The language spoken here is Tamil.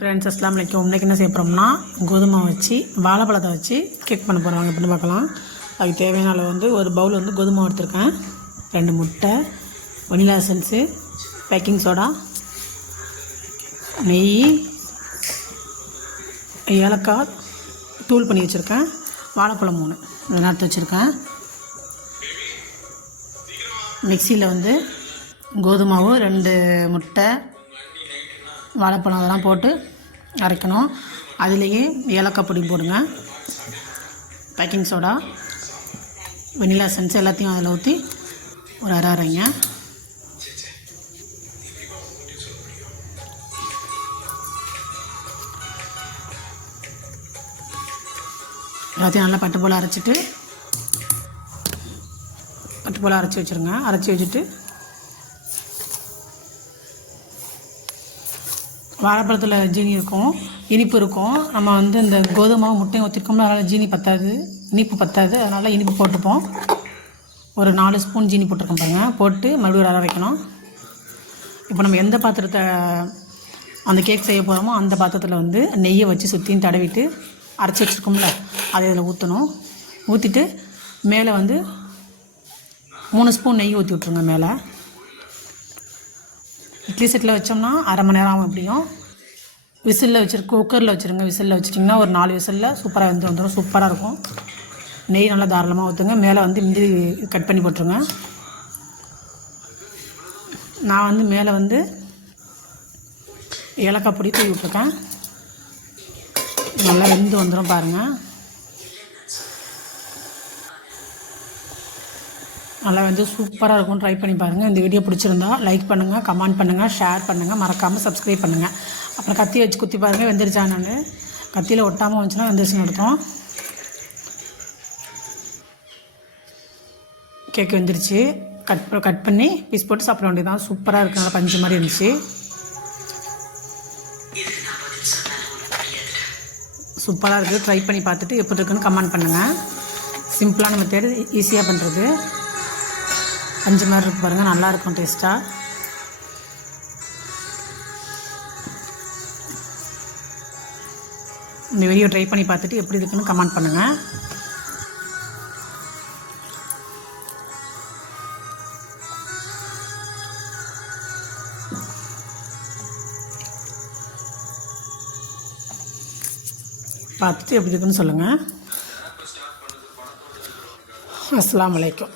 ஃப்ரெண்ட்ஸ் அஸ்ஸலாமு அலைக்கும். இன்றைக்கி என்ன செய்ய போகிறோம்னா கோதுமை வச்சு வாழைப்பழத்தை வச்சு கேக் பண்ண போகிறோம். எப்படின்னு பார்க்கலாம். அதுக்கு தேவையான அளவு ஒரு பவுல் கோதுமை எடுத்துருக்கேன், 2 முட்டை, வனிலா எசன்ஸு, பேக்கிங் சோடா, நெய், ஏலக்காய் தூள் பண்ணி வச்சுருக்கேன், வாழைப்பழம் 3 இதெல்லாம் எடுத்து வச்சுருக்கேன். மிக்சியில் கோதுமாவு 2 முட்டை வாழைப்பழம் அதெல்லாம் போட்டு அரைக்கணும். அதுலேயே ஏலக்காய் பொடி போடுங்க, பேக்கிங் சோடா, வெனிலா எசன்ஸ் எல்லாத்தையும் அதில் ஊற்றி ஒரு அரைங்க. எல்லாத்தையும் நல்லா பட்டு போல் அரைச்சி வச்சுருங்க. அரைச்சி வச்சுட்டு வாழைப்பழத்தில் ஜீனி இருக்கும், இனிப்பு இருக்கும். நம்ம இந்த கோதுமாவை முட்டையும் ஊற்றிருக்கோம்னா அதனால் ஜீனி பத்தாது, இனிப்பு பத்தாது. அதனால் இனிப்பு போட்டுப்போம். ஒரு 4 ஸ்பூன் ஜீனி போட்டிருக்கோம் பாருங்கள். போட்டு மறுபடியும் அரை வைக்கணும். இப்போ நம்ம எந்த பாத்திரத்தை அந்த கேக் செய்ய போகிறோமோ அந்த பாத்திரத்தில் நெய்யை வச்சு சுற்றியும் தடவிட்டு அரைச்சி வச்சுருக்கோம்ல அதை இதில் ஊற்றணும். ஊற்றிட்டு மேலே 3 ஸ்பூன் நெய் ஊற்றி விட்ருங்க. மேலே இட்லி செட்டில் வச்சோம்னா அரை மணி நேரம் ஆகும். எப்படியும் விசிலில் குக்கரில் வச்சுருங்க. விசிலில் வச்சிட்டிங்கன்னா ஒரு 4 விசிலில் சூப்பராக வந்துடும். சூப்பராக இருக்கும். நெய் நல்லா தாராளமாக ஊற்றுங்க. மேலே முந்திரி கட் பண்ணி போட்டுருங்க. நான் மேலே ஏலக்காய் பொடி தூவி விட்ருக்கேன். நல்லா வெந்து வந்துடும் பாருங்கள். நல்லா சூப்பராக இருக்கும். ட்ரை பண்ணி பாருங்கள். இந்த வீடியோ பிடிச்சிருந்தா லைக் பண்ணுங்கள், கமெண்ட் பண்ணுங்கள், ஷேர் பண்ணுங்கள், மறக்காமல் சப்ஸ்கிரைப் பண்ணுங்கள். அப்புறம் கத்தி வச்சு குத்தி பாருங்கள் வெந்துருச்சானு. கத்தியில் ஒட்டாமல் வந்துச்சுன்னா வெந்துருச்சுன்னு எடுத்தோம். கேக் வெந்துருச்சு. கட் பண்ணி பீஸ் போட்டு சாப்பிட வேண்டியதான். சூப்பராக இருக்குது. நல்லா பஞ்சு மாதிரி இருந்துச்சு. சூப்பராக இருக்குது. ட்ரை பண்ணி பார்த்துட்டு எப்படி இருக்குன்னு கமெண்ட் பண்ணுங்கள். சிம்பிளான மெத்தட், ஈஸியாக பண்ணுறது. பஞ்சு மாதிரி இருக்கு பாருங்கள். நல்லாயிருக்கும் டேஸ்ட்டாக. இந்த வீடியோ ட்ரை பண்ணி பார்த்துட்டு எப்படி இருக்குன்னு கமெண்ட் பண்ணுங்கள். பார்த்துட்டு எப்படி இருக்குன்னு சொல்லுங்கள். அஸ்ஸலாமு அலைக்கும்.